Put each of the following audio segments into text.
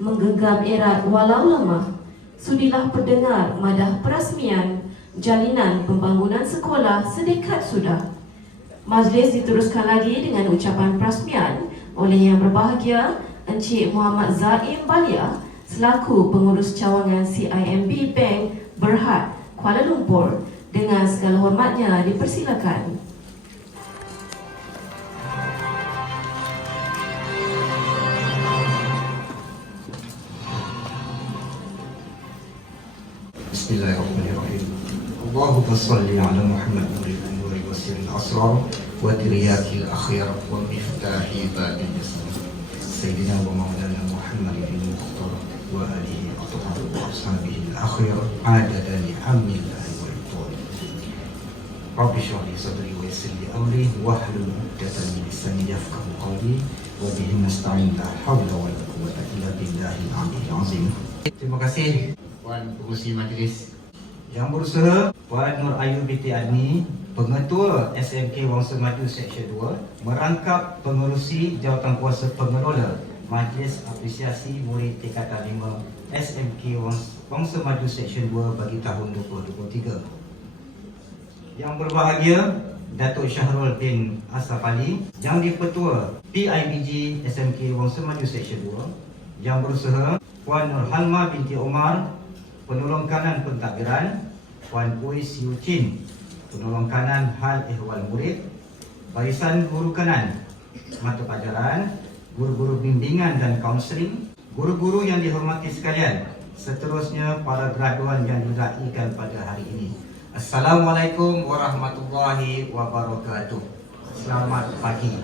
menggenggam erat walau lemah. Sudilah pendengar madah perasmian jalinan pembangunan sekolah sedekat sudah. Majlis diteruskan lagi dengan ucapan perasmian oleh Yang Berbahagia Encik Muhammad Zaim Balia selaku pengurus cawangan CIMB Bank Berhad, Kuala Lumpur. Dengan segala hormatnya dipersilakan. Bismillahirrahmanirrahim. Allahumma salli ala Muhammad nuri wasiril asrar wa tiryakil akhir wa miftahi babil jasad Sayyidina wa maulana Muhammadin mukhtar wa alihi wa ashabihi al-akhir adada ni'amil lahi wa ridwan. Rabbi shrah li sadri wa yassir li amri wahlul 'uqdatam min lisani yafqahu qawli wa bihi nasta'in la hawla wa la quwwata illa billahil 'aliyyil 'azim. Terima kasih Puan Pengurusi Majlis Yang Berusaha, Puan Nur Ayu binti Adni, Pengetua SMK Wangsa Maju Seksyen 2, merangkap pengurusi jawatankuasa pengelola Majlis Apresiasi Murid Tingkatan 5 SMK Wangsa Maju Seksyen 2 bagi tahun 2023. Yang berbahagia Datuk Syahrul bin Ashraf Ali, Yang di-Ketua PIBG SMK Wangsa Maju Seksyen 2, Yang Berusaha Puan Nur Halma binti Omar, Penolong Kanan Pentadbiran, Puan Pui Siu Chin, Penolong Kanan Hal Ehwal Murid, Barisan Guru Kanan Mata Pelajaran, Guru-guru Bimbingan dan Kaunseling, guru-guru yang dihormati sekalian, seterusnya para graduan yang diraikan pada hari ini. Assalamualaikum warahmatullahi wabarakatuh. Selamat pagi.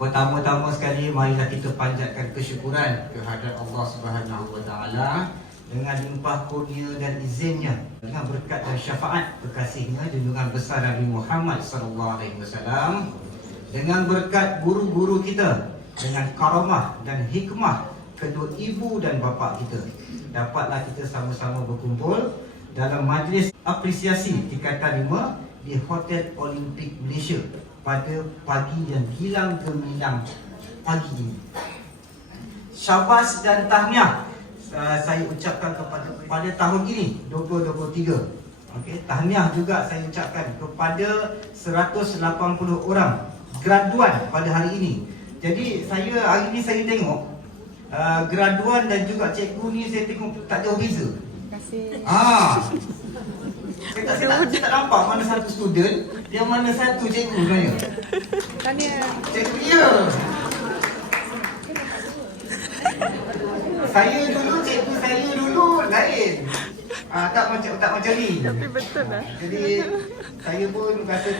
Pertama-tama sekali, marilah kita panjatkan kesyukuran kehadrat Allah Subhanahu Wa Taala dengan limpah kurnia dan izinnya, dengan berkat dan syafaat kekasihnya junjungan besar Nabi Muhammad SAW, dengan berkat guru-guru kita, dengan karamah dan hikmah kedua ibu dan bapa kita, dapatlah kita sama-sama berkumpul dalam majlis apresiasi tingkatan 5 di Hotel Olimpik Malaysia pada pagi yang gilang gemilang pagi ini. Syabas dan tahniah saya ucapkan kepada tahun ini 2023. Okey, tahniah juga saya ucapkan kepada 180 orang graduan pada hari ini. Jadi hari ini saya tengok graduan dan juga cikgu ni saya tengok tak jauh beza. Terima kasih. Saya tak nampak mana satu student, yang mana satu cikgu sebenarnya. Tahniah. Cikgu dia. Cikgu saya dulu lain. Tak macam ni. Tapi betul lah. Jadi saya pun rasa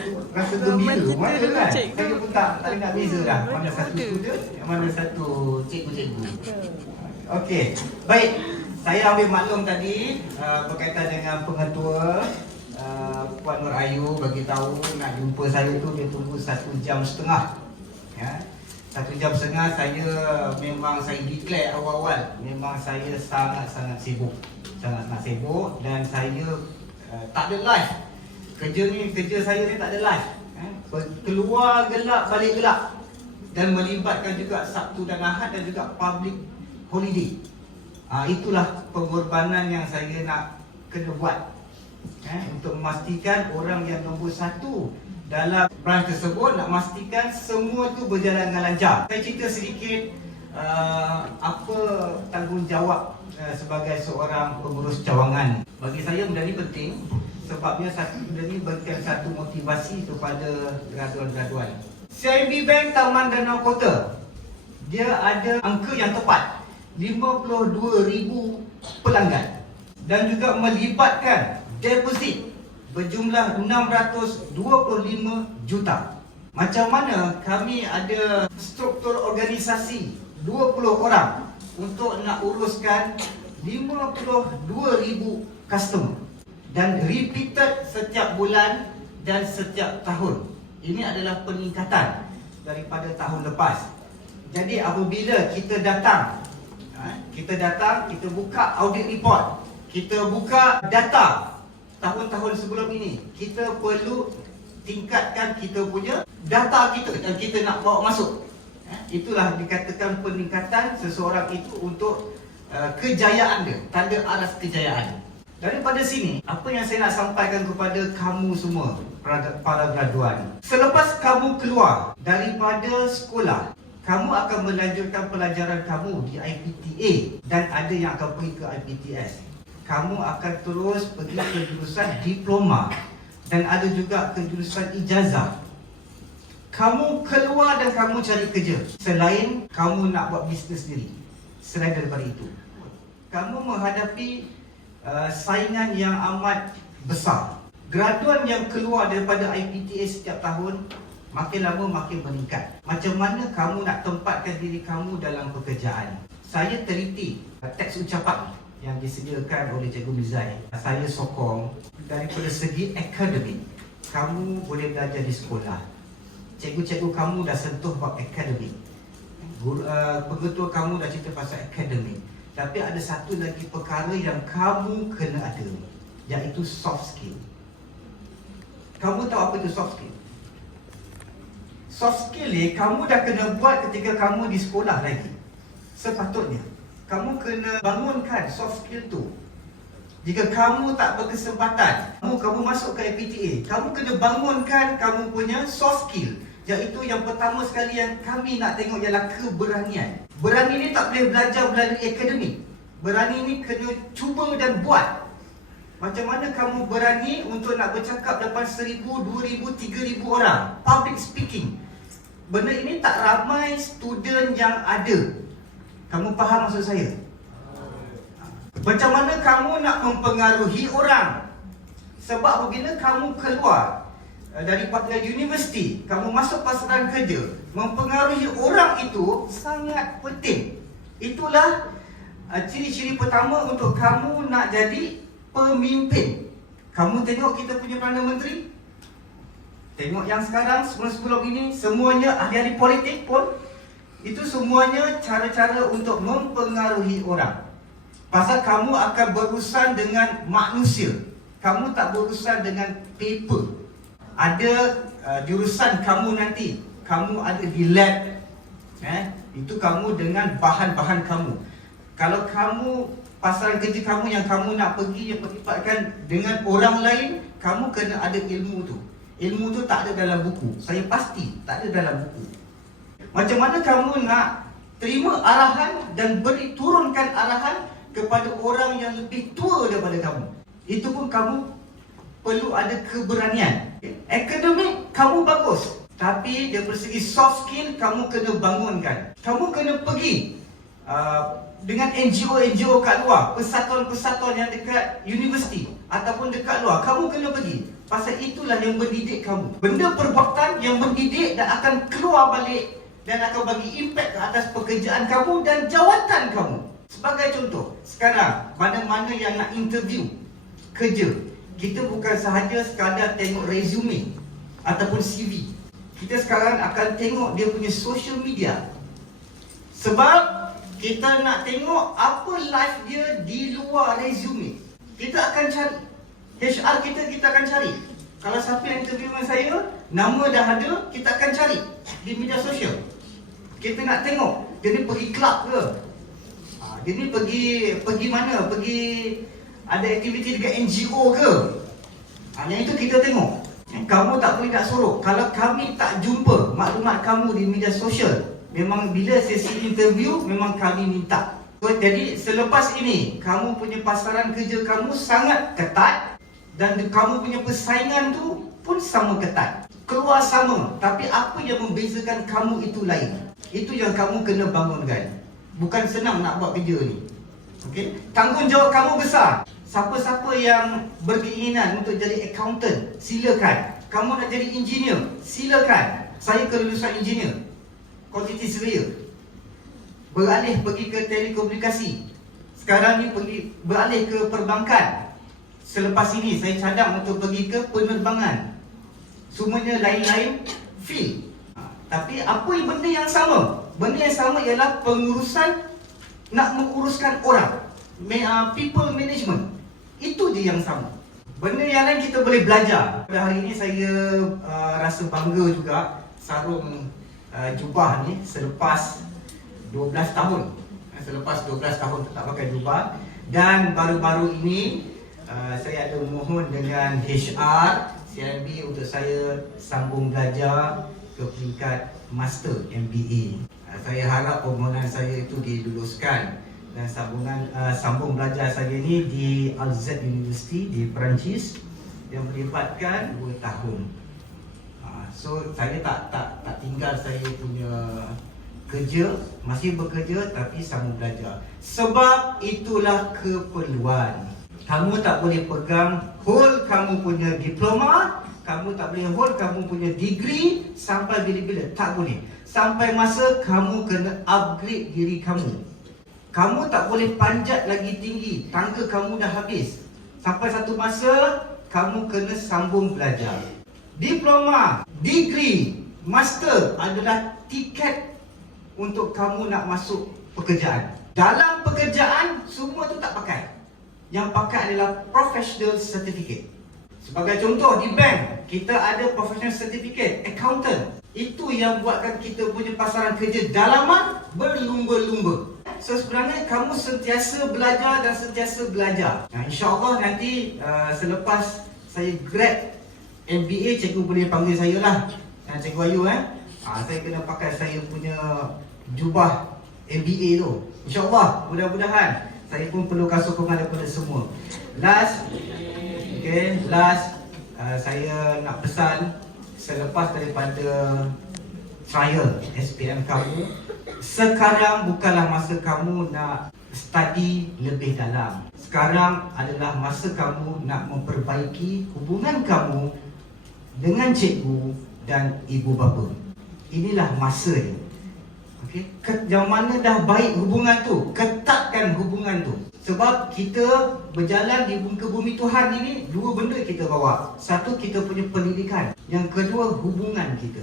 gembira. Mana kan? Saya pun tak nak beza dah. Mana satu student, mana satu cikgu-cikgu. Okey. Baik. Saya ambil maklum tadi berkaitan dengan pengetua Puan Nur Ayu bagi tahu nak jumpa saya tu dia tunggu 1.5 jam. Ya. 1.5 jam saya memang saya declare awal-awal memang saya sangat-sangat sibuk. Sangat-sangat sibuk dan saya tak ada live. Kerja saya ni tak ada live. Keluar gelap, balik gelap. Dan melibatkan juga Sabtu dan Ahad dan juga public holiday. Itulah pengorbanan yang saya nak kena buat untuk memastikan orang yang nombor 1 dalam branch tersebut, nak memastikan semua tu berjalan dengan lancar. Saya cerita sedikit apa tanggungjawab sebagai seorang pengurus cawangan. Bagi saya benda ni penting sebabnya benda ni berikan satu motivasi kepada graduan-graduan. CIMB Bank Taman Danau Kota, dia ada angka yang tepat 52,000 pelanggan dan juga melibatkan deposit berjumlah 625 juta. Macam mana kami ada struktur organisasi 20 orang untuk nak uruskan 52,000 customer dan repeated setiap bulan dan setiap tahun. Ini adalah peningkatan daripada tahun lepas. Jadi apabila kita datang, kita buka audit report, kita buka data tahun-tahun sebelum ini, kita perlu tingkatkan kita punya data kita dan kita nak bawa masuk. Itulah dikatakan peningkatan seseorang itu untuk kejayaan dia, tanda aras kejayaan. Daripada sini, apa yang saya nak sampaikan kepada kamu semua, para graduan. Selepas kamu keluar daripada sekolah, kamu akan melanjutkan pelajaran kamu di IPTA dan ada yang akan pergi ke IPTS. Kamu akan terus pergi ke jurusan diploma dan ada juga ke jurusan ijazah. Kamu keluar dan kamu cari kerja selain kamu nak buat bisnes sendiri. Selain daripada itu, kamu menghadapi saingan yang amat besar. Graduan yang keluar daripada IPTA setiap tahun makin lama makin meningkat. Macam mana kamu nak tempatkan diri kamu dalam pekerjaan? Saya teliti teks ucapan yang disediakan oleh Cikgu Mizai. Saya sokong daripada segi akademik. Kamu boleh belajar di sekolah. Cikgu-cikgu kamu dah sentuh bab akademik. Pengetua kamu dah cerita pasal akademik. Tapi ada satu lagi perkara yang kamu kena ada, iaitu soft skill. Kamu tahu apa itu soft skill? Soft skill ni kamu dah kena buat ketika kamu di sekolah lagi. Sepatutnya kamu kena bangunkan soft skill tu. Jika kamu tak berkesempatan, kamu masuk ke IPTA, kamu kena bangunkan kamu punya soft skill. Iaitu yang pertama sekali yang kami nak tengok ialah keberanian. Berani ni tak boleh belajar melalui akademik. Berani ni kena cuba dan buat. Macam mana kamu berani untuk nak bercakap depan 1,000, 2,000, 3,000 orang. Public speaking. Benda ini tak ramai student yang ada. Kamu faham maksud saya? Macam mana kamu nak mempengaruhi orang? Sebab apabila kamu keluar daripada universiti, kamu masuk pasaran kerja, mempengaruhi orang itu sangat penting. Itulah ciri-ciri pertama untuk kamu nak jadi pemimpin. Kamu tengok kita punya Perdana Menteri, tengok yang sekarang, sebelum ini, semuanya ahli-ahli politik pun, itu semuanya cara-cara untuk mempengaruhi orang. Pasal kamu akan berurusan dengan manusia. Kamu tak berurusan dengan paper. Ada jurusan kamu nanti, kamu ada di lab, itu kamu dengan bahan-bahan kamu. Kalau kamu pasaran kerja kamu yang kamu nak pergi yang berlibatkan dengan orang lain, kamu kena ada ilmu tu. Ilmu tu tak ada dalam buku. Saya pasti tak ada dalam buku. Macam mana kamu nak terima arahan dan turunkan arahan kepada orang yang lebih tua daripada kamu? Itu pun kamu perlu ada keberanian. Akademik kamu bagus, tapi dari segi soft skill kamu kena bangunkan. Kamu kena pergi dengan NGO kat luar, persatuan-persatuan yang dekat universiti ataupun dekat luar. Kamu kena pergi. Pasal itulah yang mendidik kamu. Benda perbuatan yang mendidik dan akan keluar balik dan akan bagi impak ke atas pekerjaan kamu dan jawatan kamu. Sebagai contoh, sekarang mana-mana yang nak interview kerja, kita bukan sahaja sekadar tengok resume ataupun CV. Kita sekarang akan tengok dia punya social media. Sebab kita nak tengok apa life dia di luar resume. Kita akan cari. HR kita akan cari. Kalau siapa yang interview dengan saya, nama dah ada, kita akan cari di media sosial. Kita nak tengok dia ni pergi club ke? Dia ni pergi mana? Pergi ada aktiviti dekat NGO ke? Yang itu kita tengok. Kamu tak boleh nak sorok. Kalau kami tak jumpa maklumat kamu di media sosial, memang bila sesi interview, memang kami minta. Jadi selepas ini, kamu punya pasaran kerja kamu sangat ketat dan kamu punya persaingan tu pun sama ketat. Keluar sama, tapi apa yang membezakan kamu itu lain. Itu yang kamu kena bangunkan. Bukan senang nak buat kerja ni. Okay? Tanggungjawab kamu besar. Siapa-siapa yang berkeinginan untuk jadi accountant, silakan. Kamu nak jadi engineer, silakan. Saya kelulusan engineer, quantity surveyor. Beralih pergi ke telekomunikasi. Sekarang ni beralih ke perbankan. Selepas ini saya cadang untuk pergi ke penerbangan. Semuanya lain-lain field. Tapi apa benda yang sama? Benda yang sama ialah pengurusan, nak menguruskan orang. People management. Itu je yang sama. Benda yang lain kita boleh belajar. Pada hari ini saya rasa bangga juga sarung jubah ni selepas 12 tahun Selepas 12 tahun tak pakai jubah. Dan baru-baru ini saya ada mohon dengan HR CIMB untuk saya sambung belajar ke peringkat Master MBA. Saya harap permohonan saya itu diluluskan dan sambung belajar saya ini di Al-Z University di Perancis yang melibatkan 2 tahun. So saya tak tinggal saya punya kerja, masih bekerja tapi sambung belajar. Sebab itulah keperluan. Kamu tak boleh pegang hold kamu punya diploma, kamu tak boleh hold kamu punya degree sampai bila-bila, tak boleh. Sampai masa kamu kena upgrade diri kamu. Kamu tak boleh panjat lagi tinggi, tangga kamu dah habis. Sampai satu masa kamu kena sambung belajar. Diploma, degree, master adalah tiket untuk kamu nak masuk pekerjaan. Dalam pekerjaan, semua tu tak pakai. Yang pakai adalah professional certificate. Sebagai contoh, di bank, kita ada professional certificate, accountant. Itu yang buatkan kita punya pasaran kerja dalaman berlumba-lumba. So sebenarnya kamu sentiasa belajar dan sentiasa belajar. InsyaAllah nanti selepas saya grad MBA, cikgu boleh panggil saya lah. Cikgu Ayu saya kena pakai saya punya jubah MBA tu. InsyaAllah, mudah-mudahan. Saya pun perlukan sokongan daripada semua. Last, saya nak pesan, selepas daripada trial SPM kamu, sekarang bukanlah masa kamu nak study lebih dalam. Sekarang adalah masa kamu nak memperbaiki hubungan kamu dengan cikgu dan ibu bapa. Inilah masanya. Yang mana dah baik hubungan tu, ketatkan hubungan tu. Sebab kita berjalan di muka bumi Tuhan ini, 2 benda kita bawa. Satu, kita punya pendidikan. Yang kedua, hubungan kita.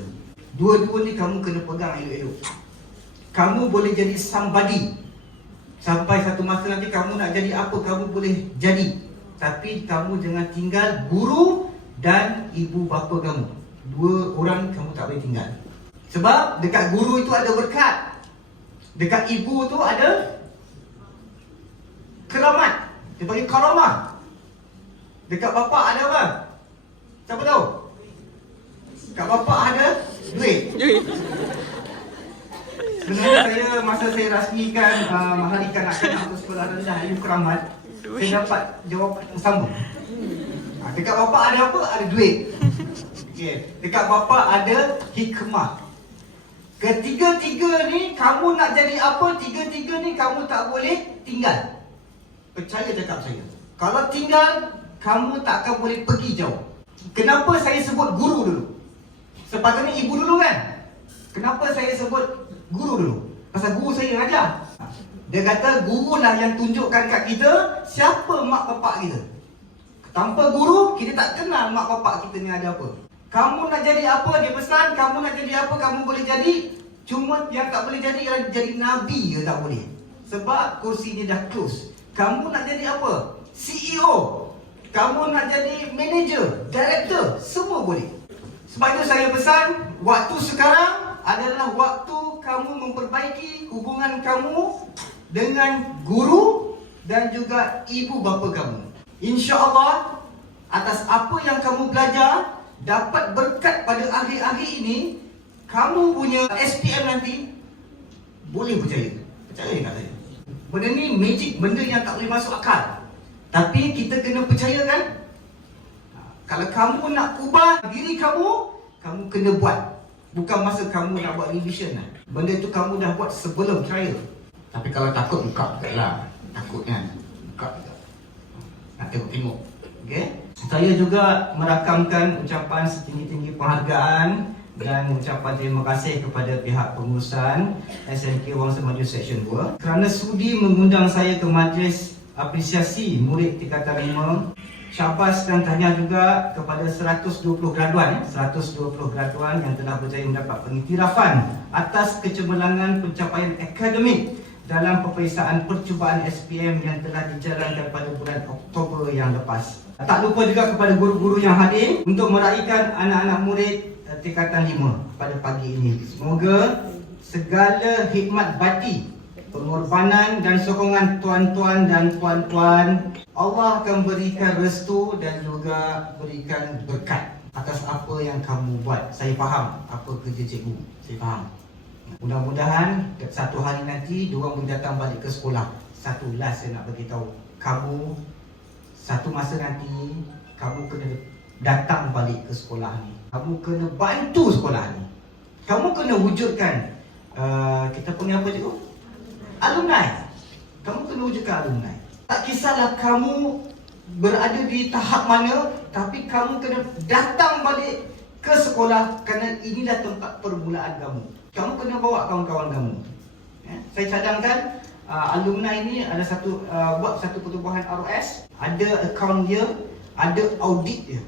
Dua-dua ni kamu kena pegang elok-elok. Kamu boleh jadi somebody. Sampai satu masa nanti kamu nak jadi apa, kamu boleh jadi. Tapi kamu jangan tinggal guru dan ibu bapa kamu. 2 orang kamu tak boleh tinggal. Sebab dekat guru itu ada berkat. Dekat ibu tu ada keramat. Dia panggil karamah. Dekat bapa ada apa? Siapa tahu? Dekat bapa ada duit. Sebenarnya saya, masa saya rasmikan mahalikan anak-anak untuk sekolah rendah ilmu keramat, saya dapat jawapan yang sama. Dekat bapa ada apa? Ada duit. Dekat bapa ada hikmah. Ketiga-tiga ni kamu nak jadi apa, tiga-tiga ni kamu tak boleh tinggal. Percaya cakap saya. Kalau tinggal, kamu tak akan boleh pergi jauh. Kenapa saya sebut guru dulu? Sepatutnya ibu dulu kan? Kenapa saya sebut guru dulu? Pasal guru saya ajar. Dia kata guru lah yang tunjukkan kat kita siapa mak bapak kita. Tanpa guru, kita tak kenal mak bapak kita ni ada apa. Kamu nak jadi apa, dia pesan, kamu nak jadi apa, kamu boleh jadi. Cuma yang tak boleh jadi ialah jadi Nabi je tak boleh. Sebab kursinya dah close. Kamu nak jadi apa? CEO. Kamu nak jadi manager, director, semua boleh. Sebab itu saya pesan, waktu sekarang adalah waktu kamu memperbaiki hubungan kamu dengan guru dan juga ibu bapa kamu. InsyaAllah, atas apa yang kamu belajar, dapat berkat pada akhir-akhir ini, kamu punya SPM nanti boleh percaya. Percaya tak saya? Benda ni magic, benda yang tak boleh masuk akal. Tapi kita kena percaya kan? Kalau kamu nak ubah diri kamu, kamu kena buat. Bukan masa kamu nak buat revision lah. Benda tu kamu dah buat sebelum trial. Tapi kalau takut, buka juga lah. Takut kan? Buka juga. Nak tengok-tengok. Okay? Saya juga merakamkan ucapan setinggi-tinggi penghargaan dan ucapan terima kasih kepada pihak pengurusan SMK Wang Semaju Seksyen 2 kerana sudi mengundang saya ke majlis apresiasi murid tingkatan 5. Syabas dan tahniah juga kepada 120 graduan yang telah berjaya mendapat pengiktirafan atas kecemerlangan pencapaian akademik dalam peperiksaan percubaan SPM yang telah dijalankan pada bulan Oktober yang lepas. Tak lupa juga kepada guru-guru yang hadir untuk meraihkan anak-anak murid tingkatan 5 pada pagi ini. Semoga segala hikmat bati pengorbanan dan sokongan tuan-tuan dan puan-puan, Allah akan berikan restu dan juga berikan berkat atas apa yang kamu buat. Saya faham apa kerja cikgu, saya faham. Mudah-mudahan satu hari nanti diorang boleh datang balik ke sekolah. Satu last saya nak beritahu, kamu satu masa nanti kamu kena datang balik ke sekolah ni. Kamu kena bantu sekolah ni. Kamu kena wujudkan kita punya apa cikgu? Alumni. Kamu kena wujudkan alumni. Tak kisahlah kamu berada di tahap mana, tapi kamu kena datang balik ke sekolah kerana inilah tempat permulaan kamu. Kamu kena bawa kawan-kawan kamu. Saya cadangkan alumni ini ada buat satu pertubuhan ROS, ada akaun dia, ada audit dia.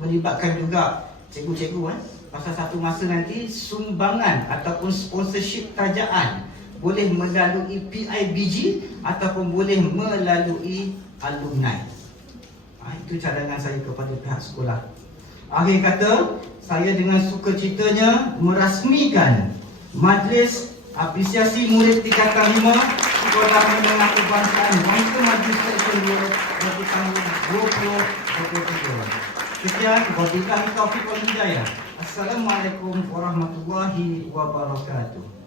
Melibatkan juga cikgu-cikgu pasal satu masa nanti sumbangan ataupun sponsorship kerajaan boleh melalui PIBG ataupun boleh melalui alumni. Itu cadangan saya kepada pihak sekolah. Akhir kata, saya dengan sukacitanya merasmikan Majlis Apresiasi Murid Tingkatan 5 Sekolah Menengah Kebangsaan Bangsa Maju Seksyen 2 bagi tahun 2023. Sekian, wabillahi taufiq wal hidayah. Assalamualaikum warahmatullahi wabarakatuh.